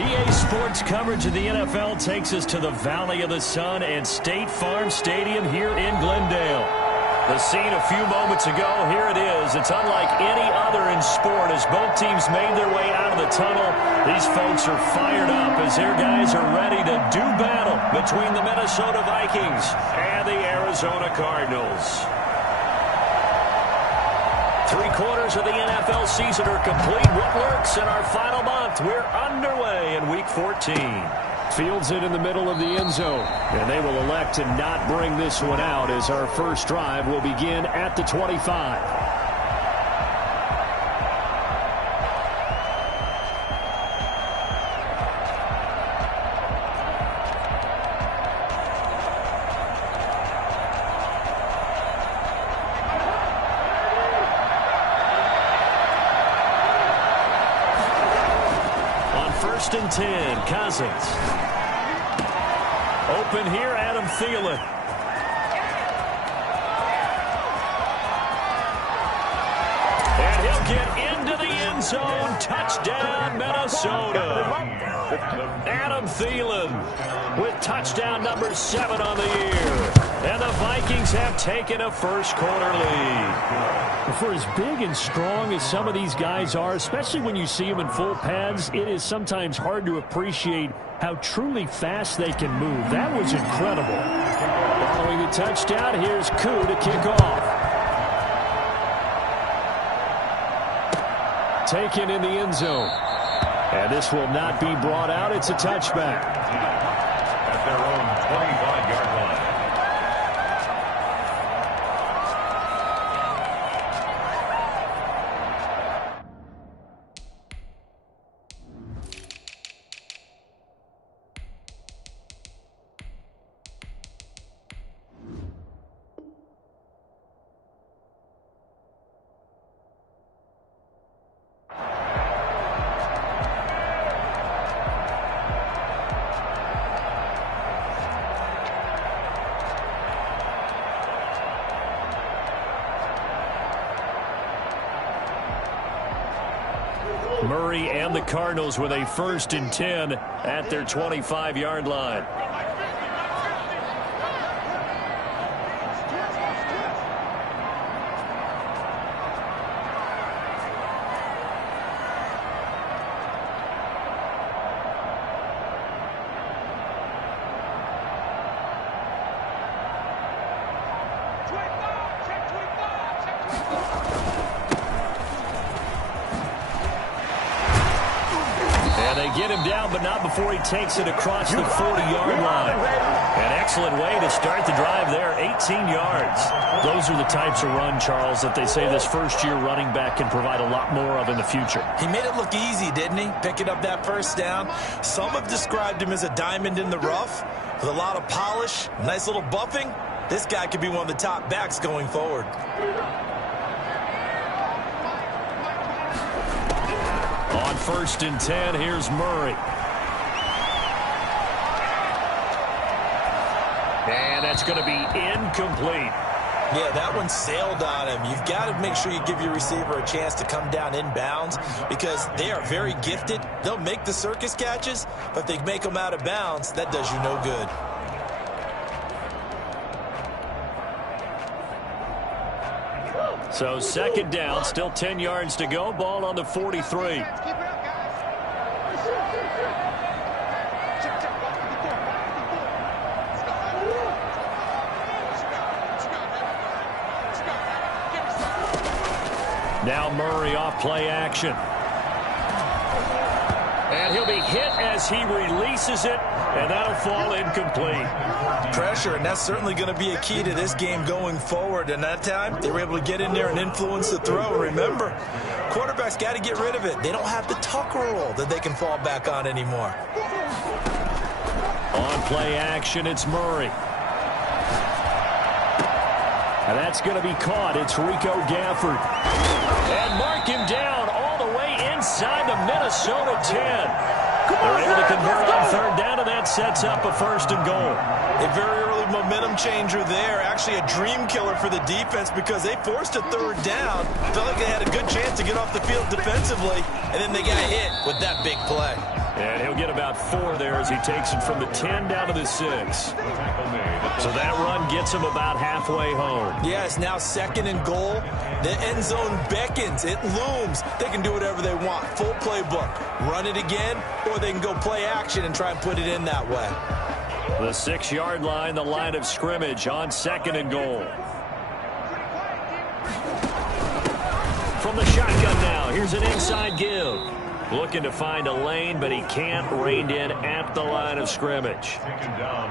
EA Sports coverage of the NFL takes us to the Valley of the Sun and State Farm Stadium here in Glendale. The scene a few moments ago, here it is. It's unlike any other in sport as both teams made their way out of the tunnel. These folks are fired up as their guys are ready to do battle between the Minnesota Vikings and the Arizona Cardinals. 3/4 of the NFL season are complete. What lurks in our final month? We're underway in Week 14. Fields it in the middle of the end zone. And they will elect to not bring this one out as our first drive will begin at the 25. First and 10, Cousins. Open here, Adam Thielen. And he'll get into the end zone. Touchdown, Minnesota. Adam Thielen with touchdown number 7 on the year. And the Vikings have taken a first-quarter lead. For as big and strong as some of these guys are, especially when you see them in full pads, it is sometimes hard to appreciate how truly fast they can move. That was incredible. Following the touchdown, here's Koo to kick off. Taken in the end zone. And this will not be brought out. It's a touchback. At their own 25-yard line. Murray and the Cardinals with a 1st and 10 at their 25-yard line. Get him down, but not before he takes it across the 40-yard line. An excellent way to start the drive there, 18 yards. Those are the types of run, Charles, that they say this first-year running back can provide a lot more of in the future. He made it look easy, didn't he? Picking up that first down. Some have described him as a diamond in the rough with a lot of polish, nice little buffing. This guy could be one of the top backs going forward. On 1st and 10, here's Murray. And that's going to be incomplete. Yeah, that one sailed on him. You've got to make sure you give your receiver a chance to come down inbounds because they are very gifted. They'll make the circus catches, but if they make them out of bounds, that does you no good. So 2nd down, still 10 yards to go. Ball on the 43. Now Murray off play action. And he'll be hit as he releases it, and that'll fall incomplete. Pressure, and that's certainly going to be a key to this game going forward. And that time, they were able to get in there and influence the throw. Remember, quarterbacks got to get rid of it. They don't have the tuck rule that they can fall back on anymore. On play action, it's Murray. And that's going to be caught. It's Rico Gafford. And mark him down all the way inside the Minnesota 10. They're able to convert on 3rd down, and that sets up a 1st and goal. A very early momentum changer there. Actually a dream killer for the defense because they forced a 3rd down. Felt like they had a good chance to get off the field defensively, and then they got hit with that big play. And he'll get about 4 there as he takes it from the 10 down to the 6. So that run gets him about halfway home. Yeah, it's now 2nd and goal. The end zone beckons. It looms. They can do whatever they want. Full playbook. Run it again, or they can go play action and try and put it in that way. The 6-yard line, the line of scrimmage on 2nd and goal. From the shotgun now, here's an inside give. Looking to find a lane, but he can't. Reined in at the line of scrimmage.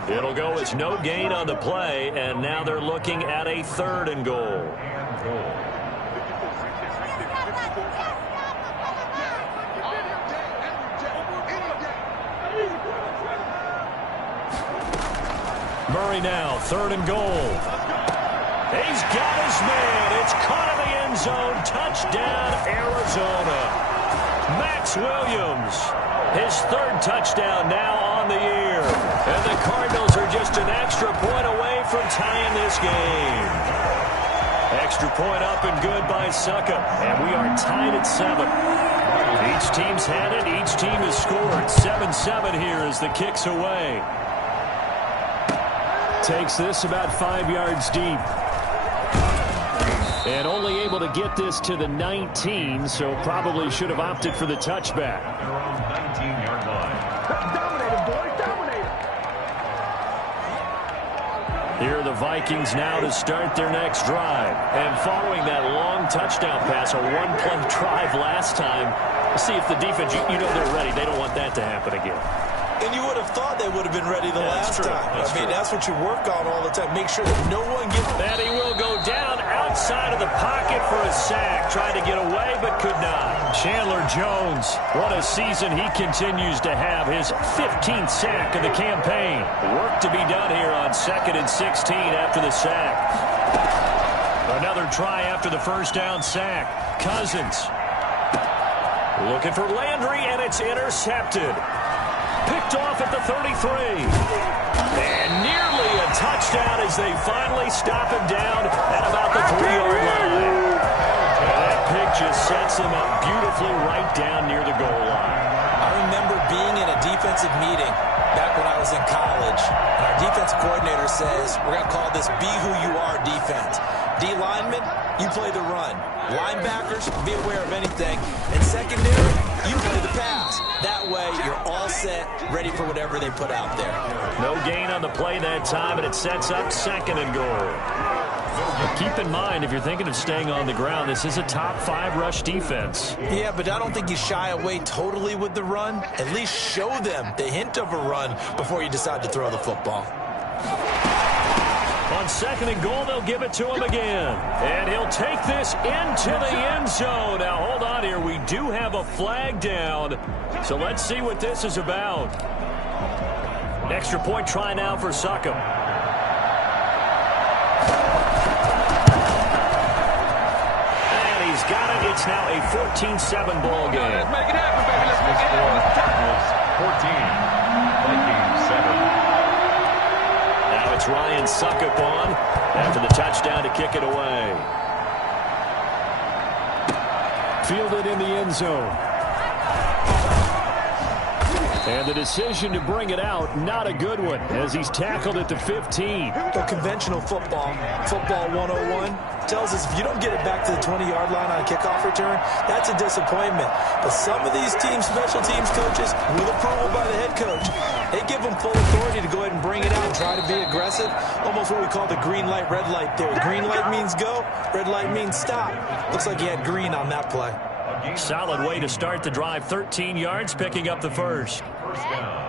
It'll go as no gain on the play, and now they're looking at a 3rd and goal. Murray now, 3rd and goal. He's got his man. It's caught in the end zone. Touchdown, Arizona. Max Williams, his 3rd touchdown now on the year. And the Cardinals are just an extra point away from tying this game. Extra point up and good by Suckup. And we are tied at 7. Each team's had it. Each team has scored. 7-7 here as the kick's away. Takes this about 5 yards deep. And only able to get this to the 19, so probably should have opted for the touchback. 19-yard line. Dominated, boys, dominated. Here are the Vikings now to start their next drive. And following that long touchdown pass, a 1-play drive last time, see if the defense, you know they're ready. They don't want that to happen again. And you would have thought they would have been ready the last time. That's what you work on all the time. Make sure that no one gets... And he will go down outside of the pocket for a sack. Tried to get away, but could not. Chandler Jones, what a season he continues to have. His 15th sack of the campaign. Work to be done here on 2nd and 16 after the sack. Another try after the first down sack. Cousins. Looking for Landry, and it's intercepted. Picked off at the 33. And nearly a touchdown as they finally stop him down at about the 3-yard line. And that pick just sets him up beautifully right down near the goal line. I remember being in a defensive meeting back when I was in college, and our defensive coordinator says, we're going to call this Be Who You Are defense. D linemen, you play the run. Linebackers, be aware of anything. And secondary, you play the pass. That way, you're all set, ready for whatever they put out there. No gain on the play that time, and it sets up 2nd and goal. Keep in mind, if you're thinking of staying on the ground, this is a top 5 rush defense. Yeah, but I don't think you shy away totally with the run. At least show them the hint of a run before you decide to throw the football. On 2nd and goal, they'll give it to him again. And he'll take this into the end zone. Now, hold on here. We do have a flag down. So let's see what this is about. Extra point try now for Suckup. And he's got it. It's now a 14-7 ball game. Let's make it happen, baby. Let's make it happen. 14, Vikings 7. It's Ryan Suckup on after the touchdown to kick it away. Fielded in the end zone. And the decision to bring it out, not a good one, as he's tackled at the 15. The conventional football 101, tells us if you don't get it back to the 20-yard line on a kickoff return, that's a disappointment. But some of these teams, special teams coaches, with approval by the head coach, they give them full authority to go ahead and bring it out and try to be aggressive. Almost what we call the green light, red light theory. Green light means go, red light means stop. Looks like he had green on that play. Solid way to start the drive. 13 yards, picking up the first. First down.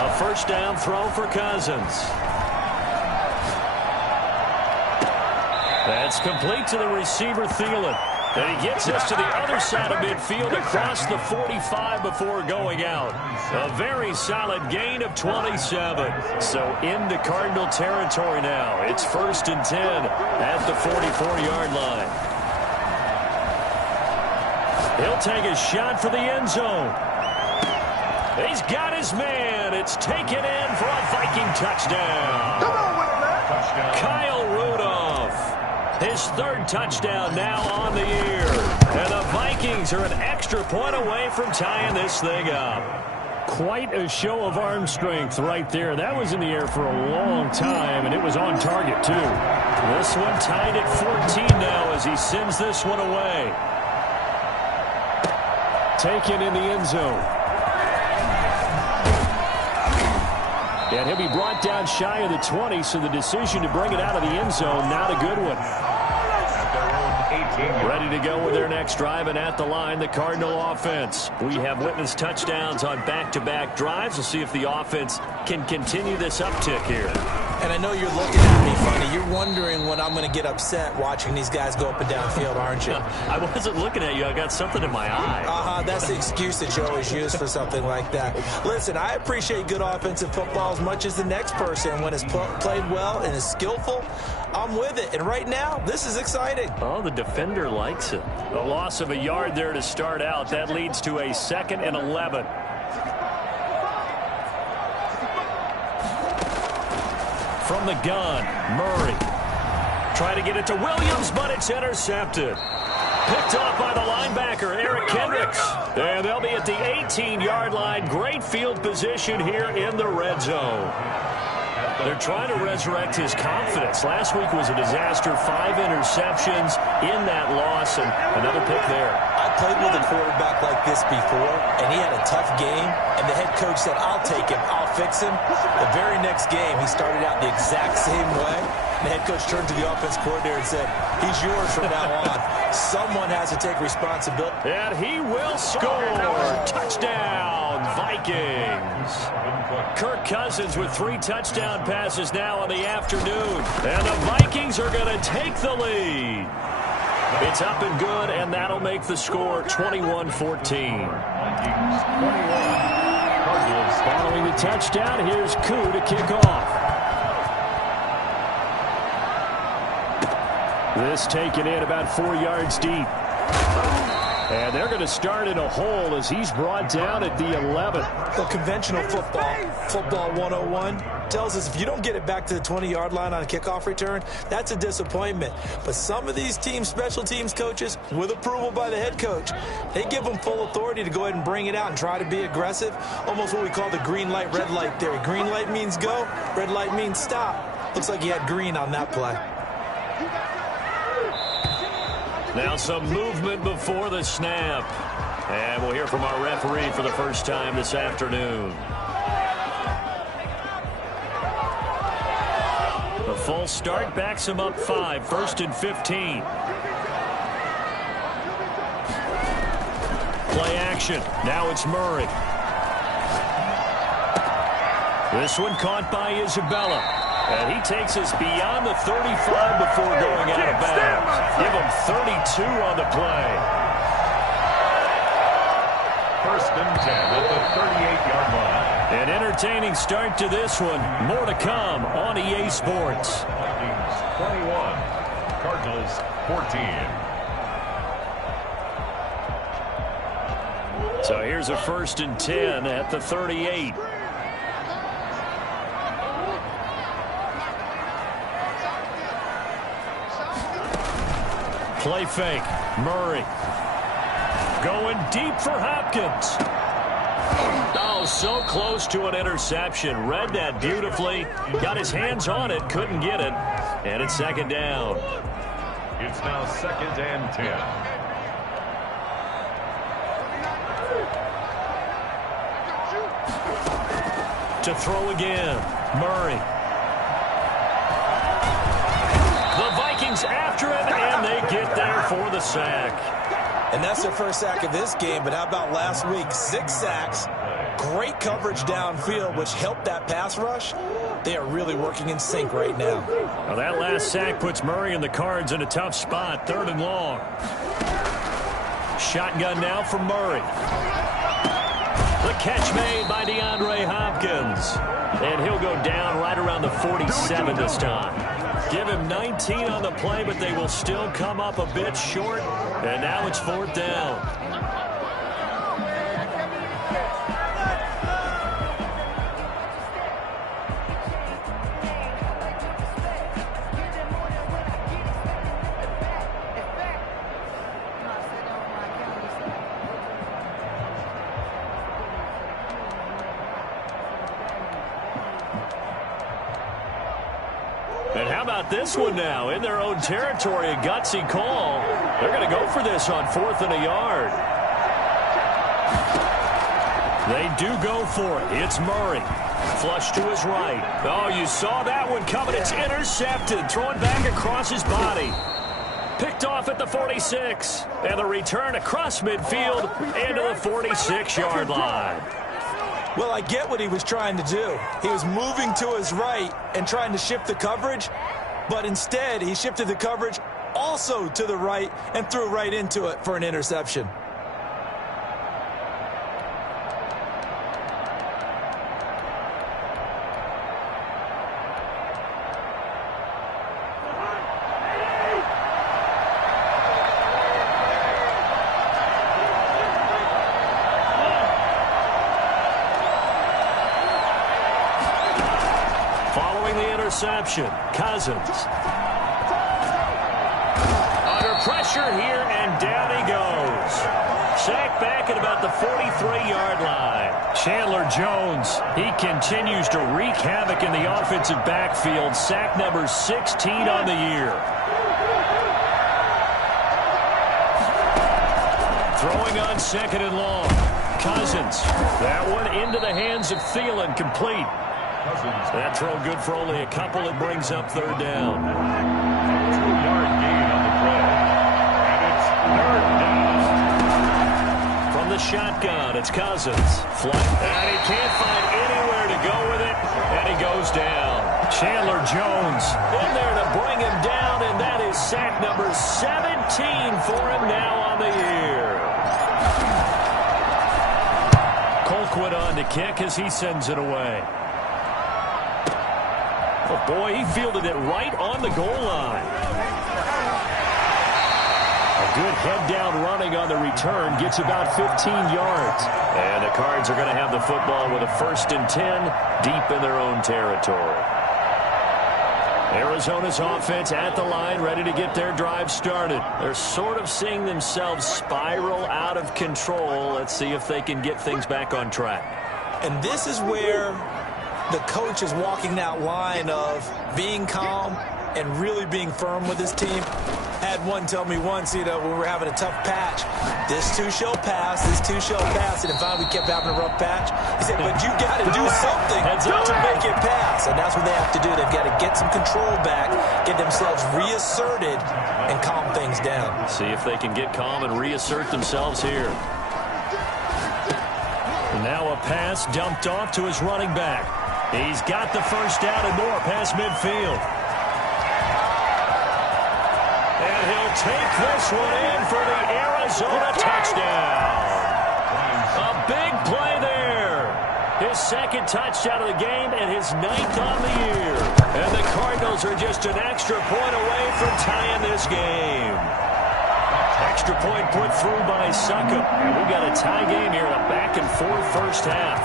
A first down throw for Cousins. That's complete to the receiver, Thielen. And he gets us to the other side of midfield across the 45 before going out. A very solid gain of 27. So into Cardinal territory now. It's 1st and 10 at the 44-yard line. He'll take a shot for the end zone. He's got his man. It's taken in for a Viking touchdown. Come on with it, man. Kyle Rudolph, his third touchdown now on the year. And the Vikings are an extra point away from tying this thing up. Quite a show of arm strength right there. That was in the air for a long time, and it was on target, too. This one tied at 14 now as he sends this one away. Taken in the end zone. And he'll be brought down shy of the 20, so the decision to bring it out of the end zone, not a good one. Ready to go with their next drive, and at the line, the Cardinal offense. We have witnessed touchdowns on back-to-back drives. We'll see if the offense can continue this uptick here. And I know you're looking at me funny. You're wondering when I'm going to get upset watching these guys go up and down field, aren't you? I wasn't looking at you. I got something in my eye. That's the excuse that you always use for something like that. Listen, I appreciate good offensive football as much as the next person. When it's played well and is skillful, I'm with it. And right now, this is exciting. Oh, the defender likes it. A loss of a yard there to start out. That leads to a 2nd and 11. From the gun, Murray. Trying to get it to Williams, but it's intercepted. Picked off by the linebacker, Eric Kendricks. And they'll be at the 18-yard line. Great field position here in the red zone. They're trying to resurrect his confidence. Last week was a disaster. 5 interceptions in that loss, and another pick there. I played with a quarterback like this before, and he had a tough game, and the head coach said, I'll take him, I'll fix him. The very next game, he started out the exact same way. The head coach turned to the offense coordinator and said, he's yours from now on. Someone has to take responsibility. And he will score. Touchdown, Vikings. Kirk Cousins with 3 touchdown passes now in the afternoon. And the Vikings are going to take the lead. It's up and good, and that'll make the score 21-14. Following the touchdown, here's Koo to kick off. This taken in about 4 yards deep. And they're going to start in a hole as he's brought down at the 11. Well, conventional football 101, tells us if you don't get it back to the 20-yard line on a kickoff return, that's a disappointment. But some of these team special teams coaches, with approval by the head coach, they give them full authority to go ahead and bring it out and try to be aggressive. Almost what we call the green light, red light theory. Green light means go, red light means stop. Looks like he had green on that play. Now some movement before the snap. And we'll hear from our referee for the first time this afternoon. The full start backs him up 5, 1st and 15. Play action. Now it's Murray. This one caught by Isabella. And he takes us beyond the 35 before going out of bounds. Give him 32 on the play. 1st and 10 at the 38-yard line. An entertaining start to this one. More to come on EA Sports. Vikings 21, Cardinals 14. So here's a 1st and 10 at the 38. Play fake. Murray. Going deep for Hopkins. Oh, so close to an interception. Read that beautifully. Got his hands on it. Couldn't get it. And it's 2nd down. It's now 2nd and 10. To throw again. Murray. The Vikings after him, and they get there for the sack. And that's their first sack of this game, but how about last week? 6 sacks, great coverage downfield, which helped that pass rush. They are really working in sync right now. Well, that last sack puts Murray and the Cards in a tough spot, 3rd and long. Shotgun now from Murray. The catch made by DeAndre Hopkins. And he'll go down right around the 47 this time. Give him 19 on the play, but they will still come up a bit short. And now it's 4th down. about this one now? In their own territory, a gutsy call. They're going to go for this on 4th and a yard. They do go for it. It's Murray. Flush to his right. Oh, you saw that one coming. It's intercepted. Thrown back across his body. Picked off at the 46. And the return across midfield into the 46-yard line. Well, I get what he was trying to do. He was moving to his right and trying to shift the coverage, but instead he shifted the coverage also to the right and threw right into it for an interception. Interception. Cousins. Under pressure here, and down he goes. Sacked back at about the 43-yard line. Chandler Jones, he continues to wreak havoc in the offensive backfield. Sack number 16 on the year. Throwing on 2nd and long. Cousins. That one into the hands of Thielen, complete. That throw good for only a couple. It brings up 3rd down. 2-yard gain on the play. And it's 3rd down. From the shotgun, it's Cousins. Flat. And he can't find anywhere to go with it. And he goes down. Chandler Jones in there to bring him down. And that is sack number 17 for him now on the year. Colquitt on to kick as he sends it away. Oh, boy, he fielded it right on the goal line. A good head-down running on the return gets about 15 yards. And the Cards are going to have the football with a 1st and 10 deep in their own territory. Arizona's offense at the line, ready to get their drive started. They're sort of seeing themselves spiral out of control. Let's see if they can get things back on track. And this is where the coach is walking that line of being calm and really being firm with his team. Had one tell me once, when we were having a tough patch, this too shall pass, this too shall pass. And finally we kept having a rough patch. He said, but you got to do something to make it pass. And that's what they have to do. They've got to get some control back, get themselves reasserted, and calm things down. See if they can get calm and reassert themselves here. And now a pass dumped off to his running back. He's got the 1st down and more past midfield. And he'll take this one in for the Arizona touchdown. A big play there. His 2nd touchdown of the game and his 9th on the year. And the Cardinals are just an extra point away from tying this game. Extra point put through by Succop. And we've got a tie game here in a back-and-forth first half.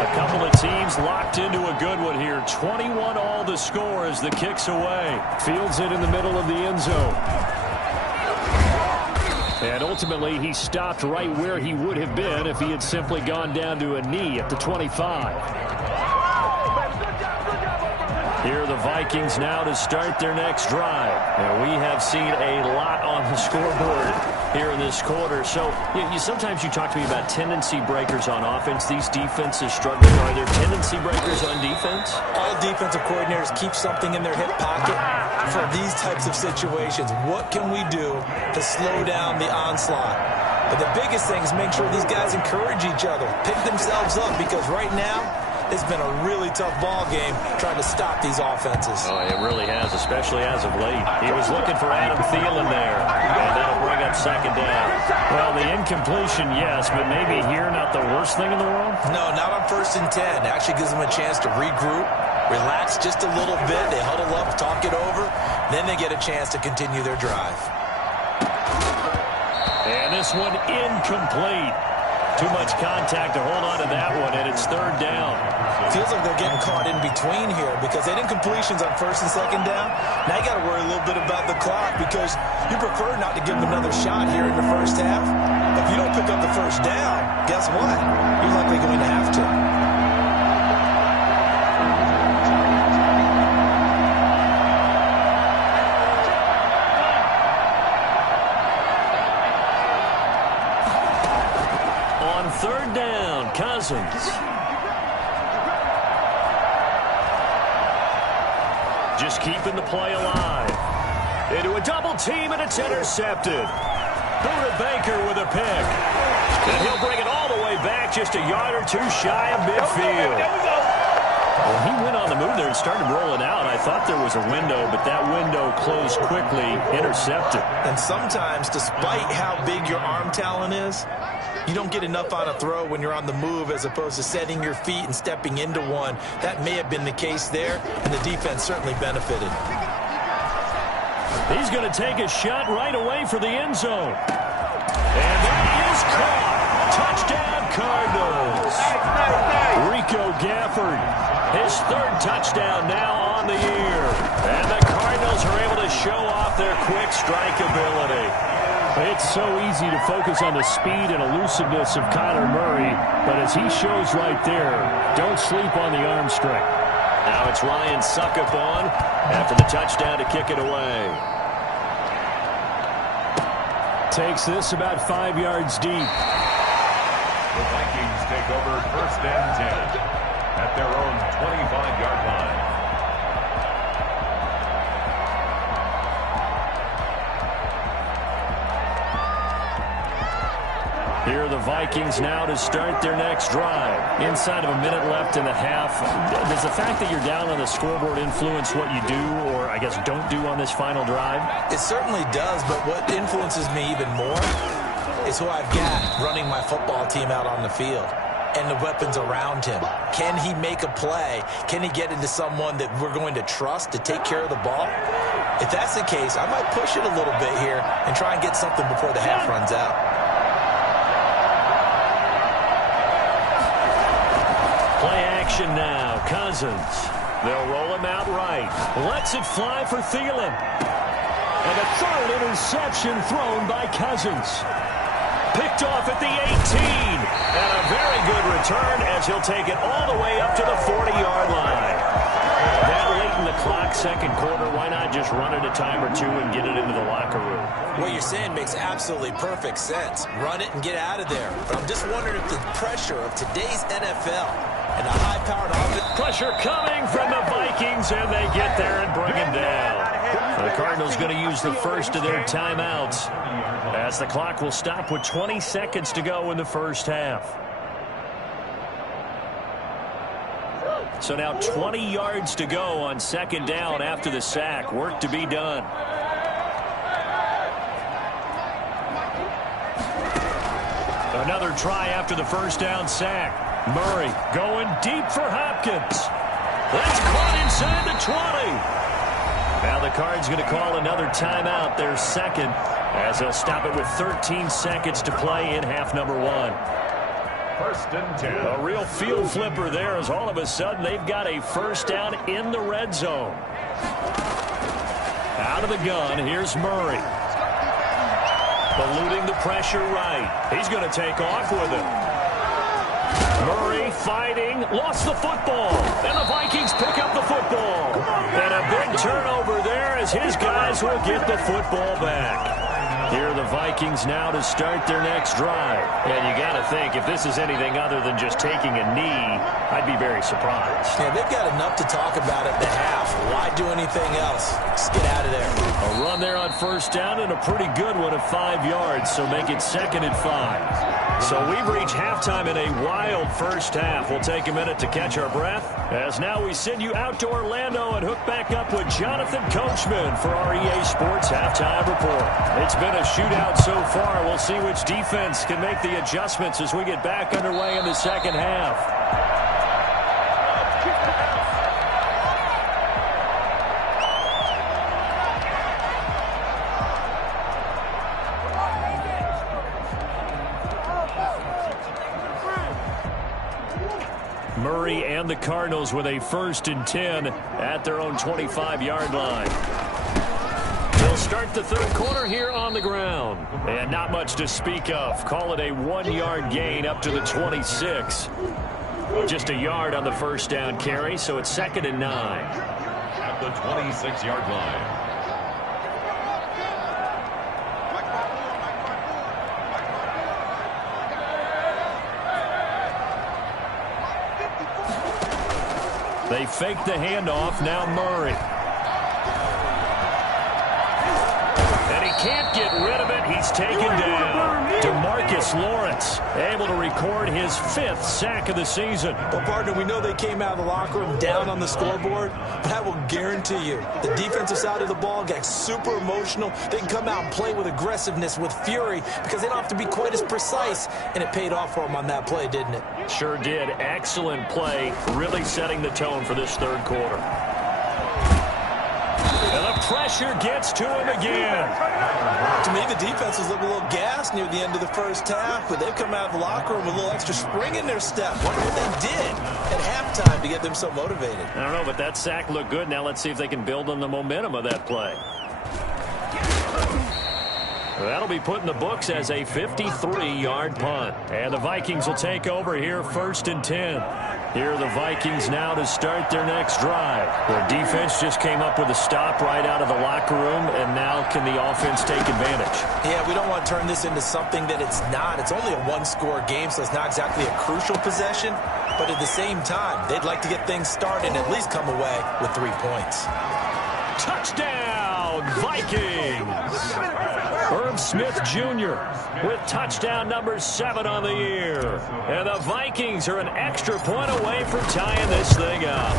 A couple of teams locked into a good one here. 21 all the score as the kick's away. Fields it in the middle of the end zone. And ultimately, he stopped right where he would have been if he had simply gone down to a knee at the 25. Here are the Vikings now to start their next drive. And we have seen a lot on the scoreboard here in this quarter. So sometimes you talk to me about tendency breakers on offense. These defenses struggling. Are there tendency breakers on defense? All defensive coordinators keep something in their hip pocket for these types of situations. What can we do to slow down the onslaught? But the biggest thing is make sure these guys encourage each other, pick themselves up, because right now, it's been a really tough ball game trying to stop these offenses. Oh, it really has, especially as of late. He was looking for Adam Thielen there, and that'll bring up 2nd down. Well, the incompletion, yes, but maybe here not the worst thing in the world? No, not on 1st and 10. It actually gives them a chance to regroup, relax just a little bit. They huddle up, talk it over. Then they get a chance to continue their drive. And this one incomplete. Too much contact to hold on to that one, and it's 3rd down. Feels like they're getting caught in between here because they did incompletions on 1st and 2nd down. Now you got to worry a little bit about the clock because you prefer not to give them another shot here in the first half. If you don't pick up the 1st down, guess what? You're likely going to have to. third down. Cousins. Just keeping the play alive. Into a double team, and it's intercepted. Buda Baker with a pick. And he'll bring it all the way back, just a yard or two shy of midfield. Well, he went on the move there and started rolling out. I thought there was a window, but that window closed quickly, intercepted. And sometimes, despite how big your arm talent is, you don't get enough on a throw when you're on the move as opposed to setting your feet and stepping into one. That may have been the case there, and the defense certainly benefited. He's going to take a shot right away for the end zone. And that is caught. Touchdown, Cardinals. Rico Gafford, his third touchdown now on the year. And the Cardinals are able to show off their quick strike ability. It's so easy to focus on the speed and elusiveness of Kyler Murray, but as he shows right there, don't sleep on the arm strength. Now it's Ryan Suckup on after the touchdown to kick it away. Takes this about 5 yards deep. The Vikings take over 1st and 10 at their own 25-yard line. Here are the Vikings now to start their next drive. Inside of a minute left in the half. Does the fact that you're down on the scoreboard influence what you do, or I guess don't do on this final drive? It certainly does, but what influences me even more is who I've got running my football team out on the field and the weapons around him. Can he make a play? Can he get into someone that we're going to trust to take care of the ball? If that's the case, I might push it a little bit here and try and get something before the half runs out. Play action now. Cousins. They'll roll him out right. Lets it fly for Thielen. And a third interception thrown by Cousins. Picked off at the 18. And a very good return as he'll take it all the way up to the 40-yard line. That late in the clock, second quarter, why not just run it a time or two and get it into the locker room? What you're saying makes absolutely perfect sense. Run it and get out of there. But I'm just wondering if the pressure of today's NFL and the high-powered offense. Pressure coming from the Vikings, and they get there and bring him down. The Cardinals going to use the first of their timeouts as the clock will stop with 20 seconds to go in the first half. So now 20 yards to go on second down after the sack. Work to be done. Another try after the first down sack. Murray going deep for Hopkins. That's caught inside the 20. Now the Cards going to call another timeout, their second, as they'll stop it with 13 seconds to play in half number one. 1st and 10. A real field flipper there as all of a sudden they've got a first down in the red zone. Out of the gun, here's Murray. Eluding the pressure right. He's going to take off with it. Murray fighting, lost the football, and the Vikings pick up the football. And a big turnover there as his guys will get the football back. Here are the Vikings now to start their next drive. And you got to think, if this is anything other than just taking a knee, I'd be very surprised. Yeah, they've got enough to talk about at the half. Why do anything else? Just get out of there. A run there on first down and a pretty good one of 5 yards, so make it 2nd and 5. So we've reached halftime in a wild first half. We'll take a minute to catch our breath, as now we send you out to Orlando and hook back up with Jonathan Coachman for our EA Sports Halftime Report. It's been a shootout so far. We'll see which defense can make the adjustments as we get back underway in the second half. Murray and the Cardinals with a 1st and 10 at their own 25-yard line. They'll start the third quarter here on the ground. And not much to speak of. Call it a 1-yard gain up to the 26. Just a yard on the first down carry, so it's 2nd and 9. At the 26-yard line. They fake the handoff. Now Murray. And he can't get rid of it. He's taken down. DeMarcus Lawrence able to record his 5th sack of the season. Well, partner, we know they came out of the locker room down on the scoreboard, but I will guarantee you the defensive side of the ball got super emotional. They can come out and play with aggressiveness, with fury, because they don't have to be quite as precise, and it paid off for them on that play, didn't it? Sure did. Excellent play, really setting the tone for this third quarter. And the pressure gets to him again. To me, the defense was looking a little gassed near the end of the first half, but they've come out of the locker room with a little extra spring in their step. Wonder what they did at halftime to get them so motivated. I don't know, but that sack looked good. Now let's see if they can build on the momentum of that play. That'll be put in the books as a 53-yard punt. And the Vikings will take over here 1st and 10. Here are the Vikings now to start their next drive. Their defense just came up with a stop right out of the locker room, and now can the offense take advantage? Yeah, we don't want to turn this into something that it's not. It's only a one-score game, so it's not exactly a crucial possession. But at the same time, they'd like to get things started and at least come away with 3 points. Touchdown, Vikings! Herb Smith Jr. with touchdown number 7 on the year. And the Vikings are an extra point away from tying this thing up.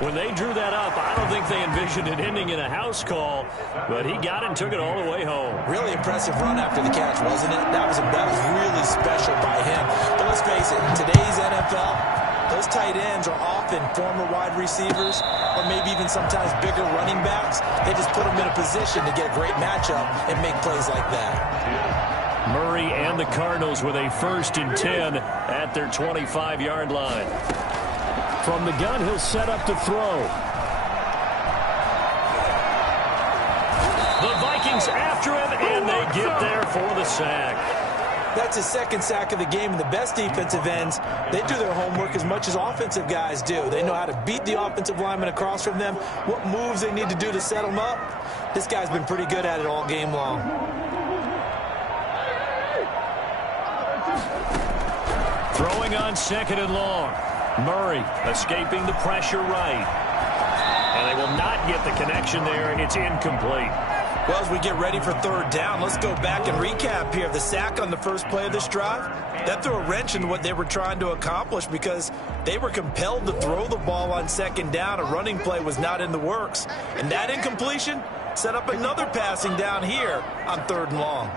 When they drew that up, I don't think they envisioned it ending in a house call, but he got it and took it all the way home. Really impressive run after the catch, wasn't it? That was really special by him. But let's face it, in today's NFL, those tight ends are often former wide receivers or maybe even sometimes bigger running backs. They just put them in a position to get a great matchup and make plays like that. Murray and the Cardinals with a 1st and 10 at their 25-yard line. From the gun, he'll set up to throw. The Vikings after him, and they get there for the sack. That's his 2nd sack of the game, and the best defensive ends, they do their homework as much as offensive guys do. They know how to beat the offensive lineman across from them, what moves they need to do to set them up. This guy's been pretty good at it all game long. Throwing on 2nd and long. Murray escaping the pressure right. And they will not get the connection there, and it's incomplete. Well, as we get ready for 3rd down, let's go back and recap here. The sack on the first play of this drive, that threw a wrench into what they were trying to accomplish because they were compelled to throw the ball on 2nd down. A running play was not in the works. And that incompletion set up another passing down here on 3rd and long.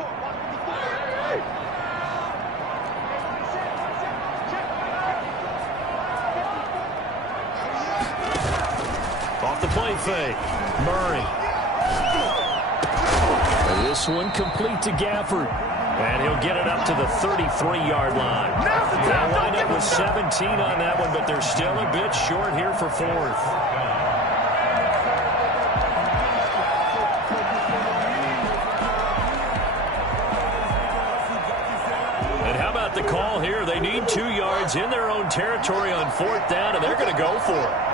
Off the play fake. Murray. And this one complete to Gafford. And he'll get it up to the 33-yard line. They'll wind up with 17 on that one, but they're still a bit short here for 4th. And how about the call here? They need 2 yards in their own territory on 4th down, and they're going to go for it.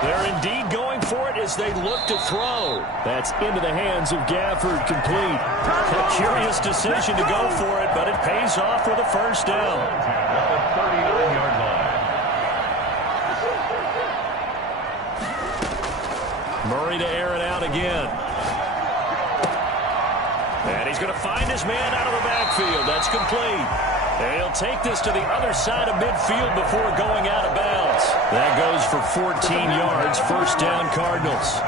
They're indeed going for it as they look to throw. That's into the hands of Gafford, complete. A curious decision to go for it, but it pays off with a 1st down. At the 39-yard line. Murray to air it out again. And he's going to find his man out of the backfield. That's complete. And he'll take this to the other side of midfield before going out of bounds. That goes for 14 yards, 1st down Cardinals.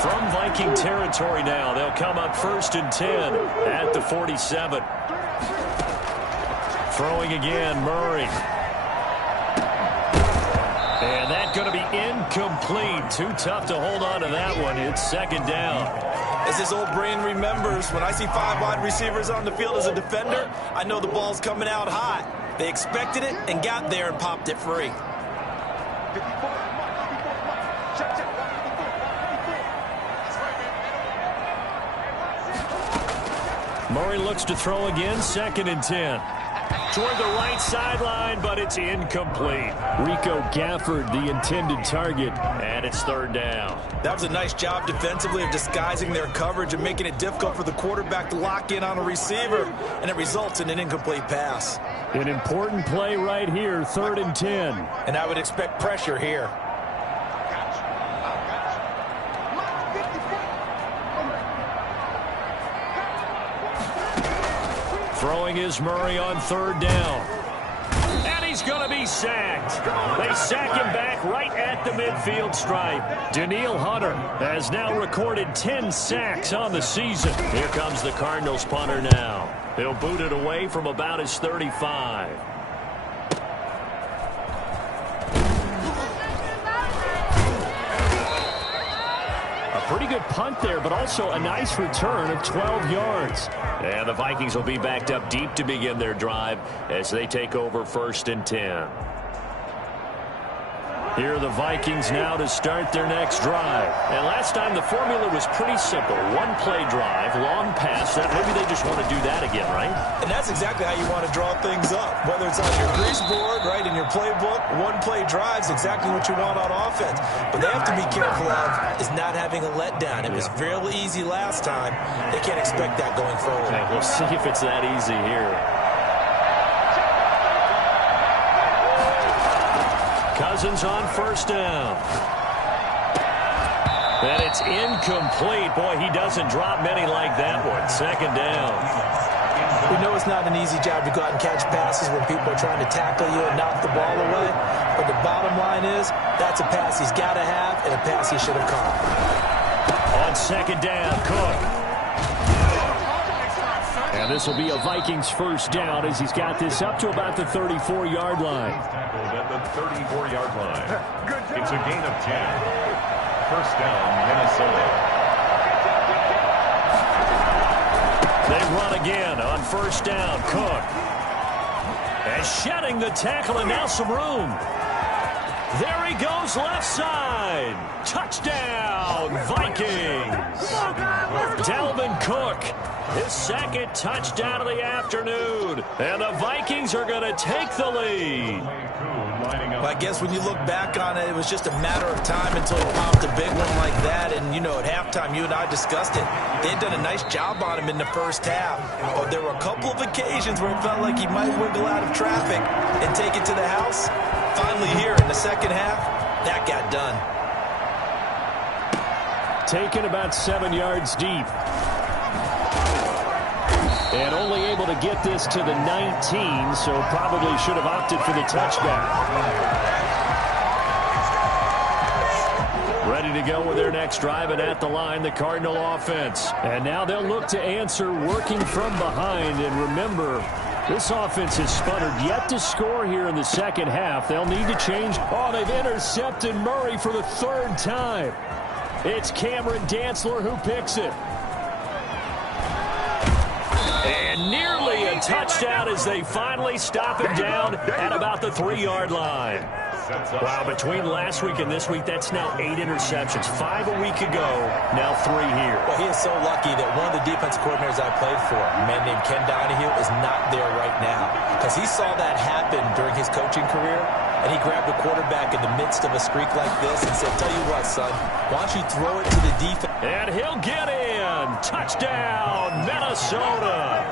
From Viking territory now, they'll come up 1st and 10 at the 47. Throwing again, Murray. And that's going to be incomplete. Too tough to hold on to that one. It's 2nd down. As his old brain remembers, when I see 5 wide receivers on the field as a defender, I know the ball's coming out hot. They expected it and got there and popped it free. Murray looks to throw again, 2nd and 10. Toward the right sideline, but it's incomplete. Rico Gafford, the intended target. And it's third down. That was a nice job defensively of disguising their coverage and making it difficult for the quarterback to lock in on a receiver, and it results in an incomplete pass. An important play right here, 3rd and 10. And I would expect pressure here. Throwing is Murray on 3rd down. And he's going to be sacked. They sack him back right at the midfield stripe. Danielle Hunter has now recorded 10 sacks on the season. Here comes the Cardinals punter now. He'll boot it away from about his 35. Pretty good punt there, but also a nice return of 12 yards. And the Vikings will be backed up deep to begin their drive as they take over 1st and 10. Here are the Vikings now to start their next drive. And last time the formula was pretty simple. One-play drive, long pass. That maybe they just want to do that again, right? And that's exactly how you want to draw things up. Whether it's on your grease board, right, in your playbook, one-play drive's exactly what you want on offense. But they have to be careful of is not having a letdown. It was fairly easy last time. They can't expect that going forward. Okay, we'll see if it's that easy here. Cousins on 1st down. And it's incomplete. Boy, he doesn't drop many like that one. 2nd down. We know it's not an easy job to go out and catch passes when people are trying to tackle you and knock the ball away. But the bottom line is that's a pass he's got to have and a pass he should have caught. On 2nd down, Cook. And this will be a Vikings 1st down as he's got this up to about the 34-yard line. At the 34-yard line. It's a gain of 10. 1st down, Minnesota. They run again on 1st down. Cook. And shedding the tackle and now some room. There he goes left side. Touchdown, Vikings. Dalvin Cook, his 2nd touchdown of the afternoon. And the Vikings are going to take the lead. Well, I guess when you look back on it, it was just a matter of time until he popped a big one like that. And, you know, at halftime, you and I discussed it. They had done a nice job on him in the 1st half. But there were a couple of occasions where it felt like he might wiggle out of traffic and take it to the house. Finally here in the 2nd half, that got done. Taken about 7 yards deep. And only able to get this to the 19, so probably should have opted for the touchback. Ready to go with their next drive, and at the line, the Cardinal offense. And now they'll look to answer working from behind. And remember, this offense has sputtered yet to score here in the 2nd half. They'll need to change. Oh, they've intercepted Murray for the 3rd time. It's Cameron Dantzler who picks it. And nearly a touchdown as they finally stop him down at about the 3-yard line. Wow, between last week and this week, that's now 8 interceptions. 5 a week ago, now 3 here. Well, he is so lucky that one of the defensive coordinators I played for, a man named Ken Donahue, is not there right now. Because he saw that happen during his coaching career, and he grabbed the quarterback in the midst of a streak like this and said, tell you what, son, why don't you throw it to the defense? And he'll get in. Touchdown, Minnesota.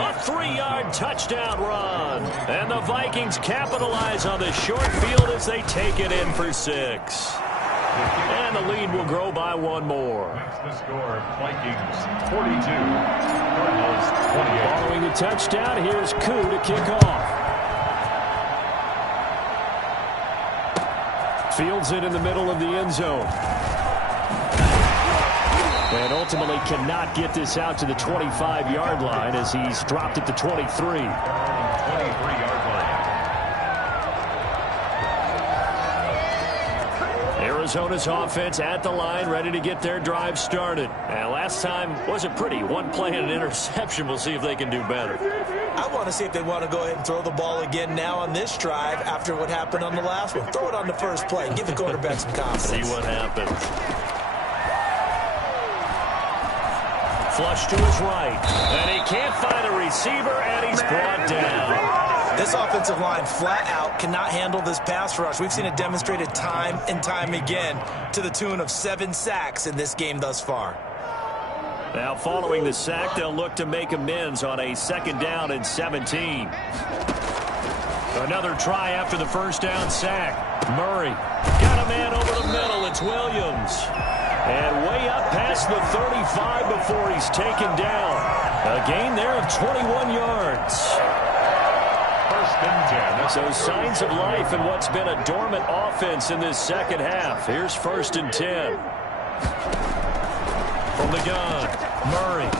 A 3-yard touchdown run. And the Vikings capitalize on the short field as they take it in for 6. And the lead will grow by 1 more. That's the score. Vikings 42, Cardinals 28. Following the touchdown, here's Koo to kick off. Fields it in the middle of the end zone. And ultimately cannot get this out to the 25-yard line as he's dropped at the 23. 23-yard line. Arizona's offense at the line, ready to get their drive started. And last time wasn't pretty. 1 play and an interception. We'll see if they can do better. I want to see if they want to go ahead and throw the ball again now on this drive after what happened on the last one. Throw it on the first play. Give the quarterback some confidence. See what happens. Flush to his right. And he can't find a receiver, and he's brought down. This offensive line flat out cannot handle this pass rush. We've seen it demonstrated time and time again to the tune of 7 sacks in this game thus far. Now following the sack, they'll look to make amends on a 2nd down and 17. Another try after the first down sack. Murray got a man over the middle. It's Williams. And way up past the 35 before he's taken down. A gain there of 21 yards. 1st and 10. So signs of life in what's been a dormant offense in this second half. Here's 1st and 10. From the gun, Murray.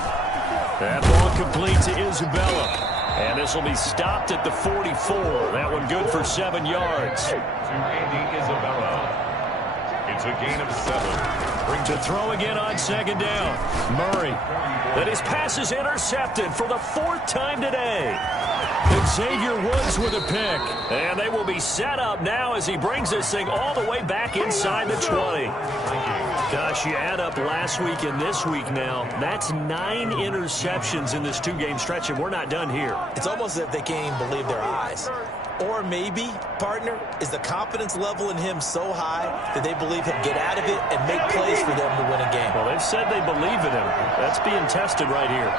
That ball complete to Isabella. And this will be stopped at the 44. That one good for 7 yards. To Andy Isabella. It's a gain of 7. To throw again on 2nd down. Murray. That his pass is intercepted for the 4th time today. Xavier Woods with a pick. And they will be set up now as he brings this thing all the way back inside the 20. Gosh, you add up last week and this week now. That's 9 interceptions in this 2-game stretch, and we're not done here. It's almost as if they can't even believe their eyes. Or maybe, partner, is the confidence level in him so high that they believe he'll get out of it and make plays for them to win a game. Well, they've said they believe in him. That's being tested right here.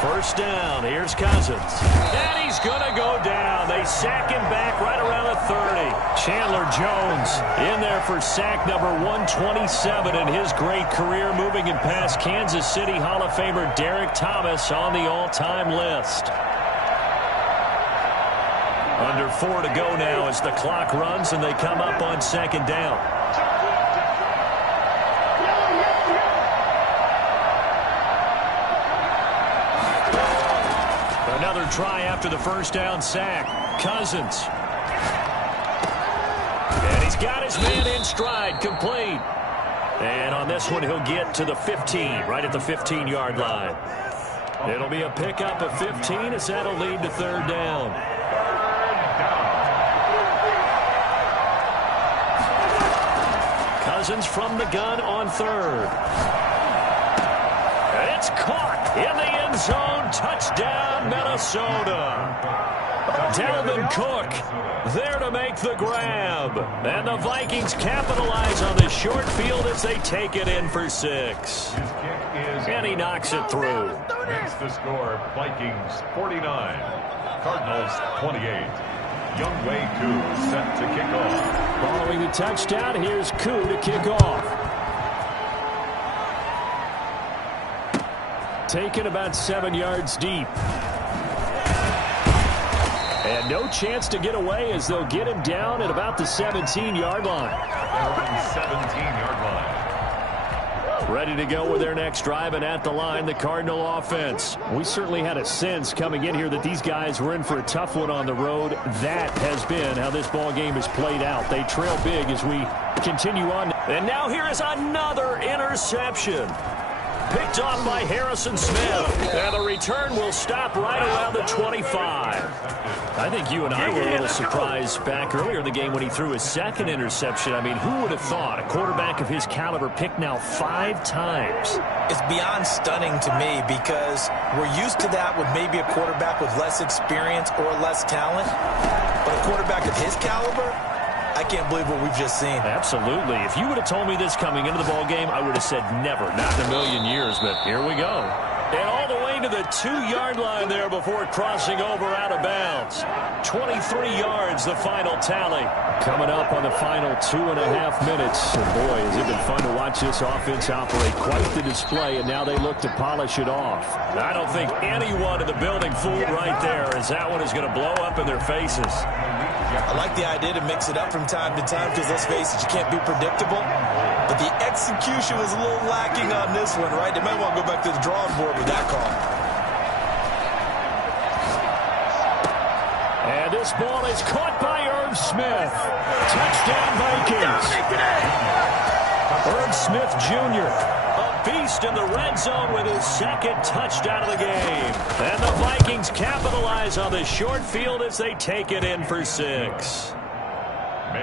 1st down. Here's Cousins. And he's going to go down. They sack him back right around the 30. Chandler Jones in there for sack number 127 in his great career, moving and past Kansas City Hall of Famer Derek Thomas on the all-time list. Under 4 to go now as the clock runs and they come up on 2nd down. Another try after the 1st down sack. Cousins. And he's got his man in stride, complete. And on this one, he'll get to the 15, right at the 15-yard line. It'll be a pickup of 15 as that'll lead to 3rd down. Cousins from the gun on 3rd. And it's caught in the end zone. Touchdown, Minnesota. Dalvin Cook there to make the grab. And the Vikings capitalize on this short field as they take it in for 6. And he knocks it through. Makes the score Vikings 49, Cardinals 28. Younghoe Koo set to kick off. Following the touchdown, here's Koo to kick off. Taken about 7 yards deep. And no chance to get away as they'll get him down at about the 17-yard line. They're on the 17-yard line. Ready to go with their next drive, and at the line, the Cardinal offense. We certainly had a sense coming in here that these guys were in for a tough one on the road. That has been how this ball game has played out. They trail big as we continue on. And now here is another interception. Picked off by Harrison Smith. And the return will stop right around the 25. I think you and I were a little surprised back earlier in the game when he threw his 2nd interception. I mean, who would have thought a quarterback of his caliber picked now 5 times? It's beyond stunning to me because we're used to that with maybe a quarterback with less experience or less talent. But a quarterback of his caliber, I can't believe what we've just seen. Absolutely. If you would have told me this coming into the ball game, I would have said never, not in a million years, but here we go. And all the way to the 2-yard line there before crossing over out of bounds. 23 yards, the final tally. Coming up on the final 2.5 minutes. And boy, has it been fun to watch this offense operate. Quite the display, and now they look to polish it off. I don't think anyone in the building fooled right there, as that one is going to blow up in their faces. I like the idea to mix it up from time to time because, let's face it, you can't be predictable. But the execution was a little lacking on this one, right? They might want to go back to the drawing board with that call. And this ball is caught by Irv Smith. Touchdown, Vikings. Irv Smith Jr., a beast in the red zone with his 2nd touchdown of the game. And the Vikings capitalize on the short field as they take it in for 6.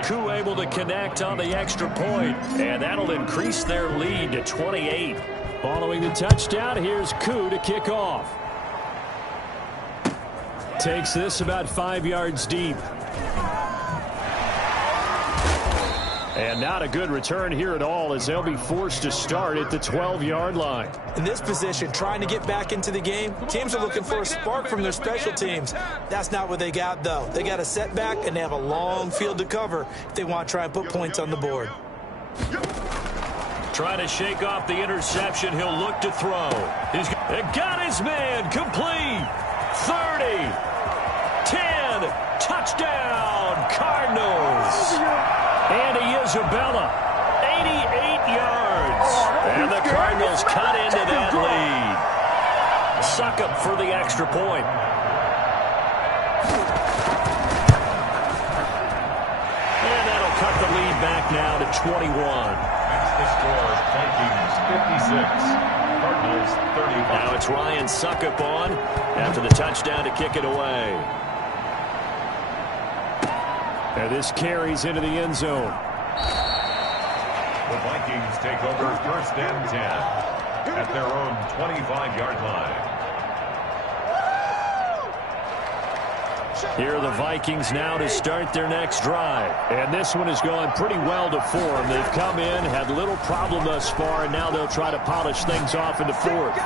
Koo able to connect on the extra point, and that'll increase their lead to 28. Following the touchdown, here's Koo to kick off. Takes this about 5 yards deep. And not a good return here at all, as they'll be forced to start at the 12-yard line. In this position, trying to get back into the game, teams are looking for a spark from their special teams. That's not what they got, though. They got a setback, and they have a long field to cover if they want to try and put points on the board. Trying to shake off the interception. He'll look to throw. He's got his man. Complete. 30. 10. Touchdown. Cardinals. And Isabella, 88 yards. And the Cardinals cut into that lead. Succop for the extra point. And that'll cut the lead back now to 21. That's the score. Vikings 56. Cardinals 35. Now it's Ryan Succop on after the touchdown to kick it away. And this carries into the end zone. The Vikings take over 1st and 10 at their own 25-yard line. Here are the Vikings now to start their next drive. And this one has gone pretty well to form. They've come in, had little problem thus far, and now they'll try to polish things off in the fourth.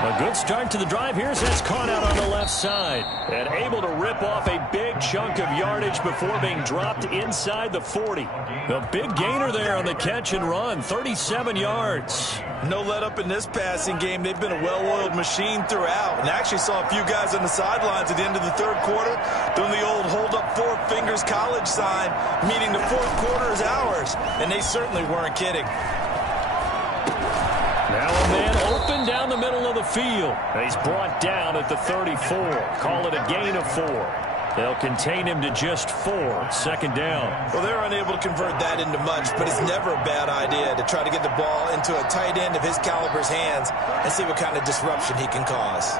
A good start to the drive here as that's caught out on the left side. And able to rip off a big chunk of yardage before being dropped inside the 40. A big gainer there on the catch and run, 37 yards. No let up in this passing game. They've been a well-oiled machine throughout. And I actually saw a few guys on the sidelines at the end of the third quarter doing the old hold up 4 fingers college sign, meaning the fourth quarter is ours. And they certainly weren't kidding. Now a man open down the middle of the field. He's brought down at the 34. Call it a gain of 4. They'll contain him to just 4. 2nd down. Well, they're unable to convert that into much, but it's never a bad idea to try to get the ball into a tight end of his caliber's hands and see what kind of disruption he can cause.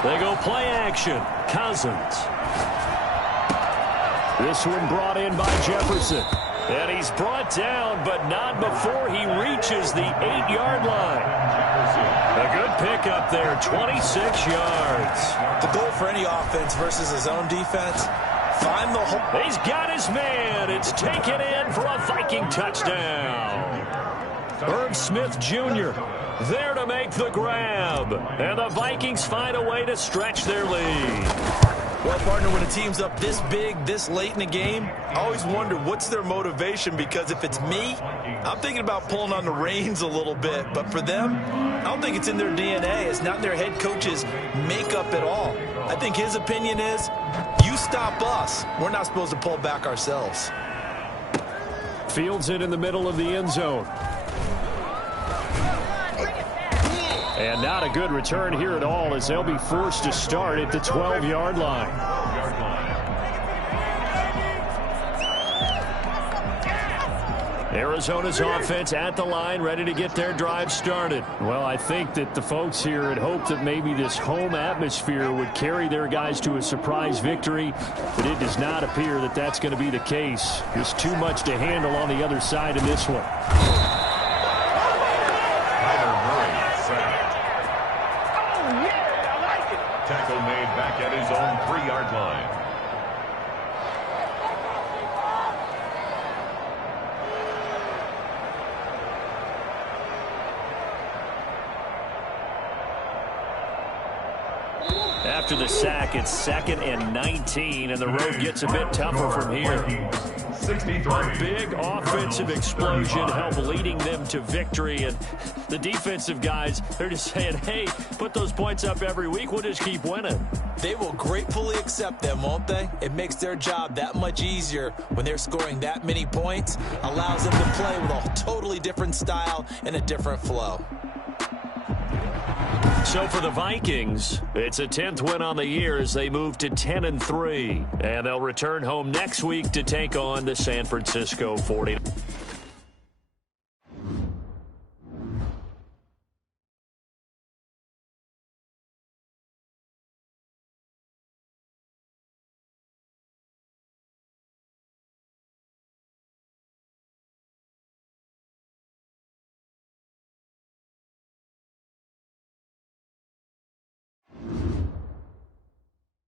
They go play action. Cousins. This one brought in by Jefferson. And he's brought down, but not before he reaches the 8-yard line. A good pickup there, 26 yards. The goal for any offense versus his own defense, find the hole. He's got his man. It's taken in for a Viking touchdown. Herb Smith Jr. there to make the grab. And the Vikings find a way to stretch their lead. Well, partner, when a team's up this big, this late in the game, I always wonder what's their motivation, because if it's me, I'm thinking about pulling on the reins a little bit. But for them, I don't think it's in their DNA. It's not in their head coach's makeup at all. I think his opinion is, you stop us. We're not supposed to pull back ourselves. Fields it in the middle of the end zone. And not a good return here at all, as they'll be forced to start at the 12-yard line. Arizona's offense at the line, ready to get their drive started. Well, I think that the folks here had hoped that maybe this home atmosphere would carry their guys to a surprise victory, but it does not appear that that's going to be the case. There's too much to handle on the other side in this one. Tackle made back at his own 3-yard line. After the sack, it's 2nd and 19, and the road gets a bit tougher from here. A big offensive explosion helped leading them to victory, and the defensive guys, they're just saying, hey, put those points up every week, we'll just keep winning. They will gratefully accept them, won't they? It makes their job that much easier when they're scoring that many points, allows them to play with a totally different style and a different flow. So for the Vikings, it's a 10th win on the year as they move to 10-3. And they'll return home next week to take on the San Francisco 49ers.